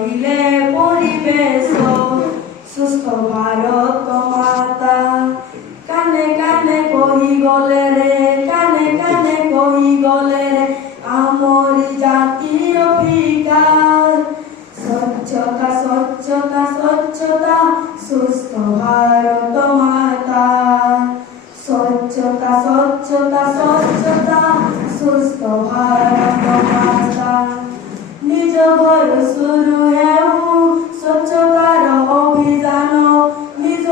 রহিলে পরিবেশ সুস্থ ভারত মাতা। কানে কানে কহি গলে রে, কানে কানে কহি গলে রে, আমরি জাতীয় বিকাশ। স্বচ্ছতা স্বচ্ছতা স্বচ্ছতা সুস্থ ভারত মাতা। স্বচ্ছতা স্বচ্ছতা স্বচ্ছতা সুস্থ ভারত মাতা। নিজ ঘর শুরু হেউ স্বচ্ছতার অভিযান। নিজ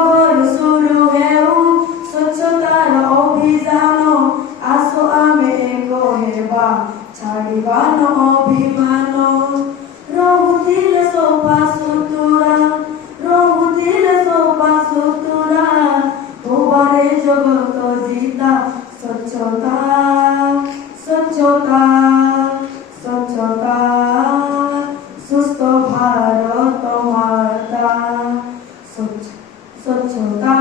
ঘর শুরু হেউ স্বচ্ছতার অভিযান। আসো আমি এক হেবা ছাড়িবান অভিমান। রহুଥିଲେ সফা সুতুরা, রহুଥିଲେ সফা সুতুরা, ওবারে জগত জিতা। স্বচ্ছতা স্বচ্ছতা স্বচ্ছতা সুস্থ ভারত মাতা। স্বচ্ছতা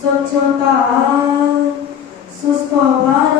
স্বচ্ছতা সুস্থ ভারত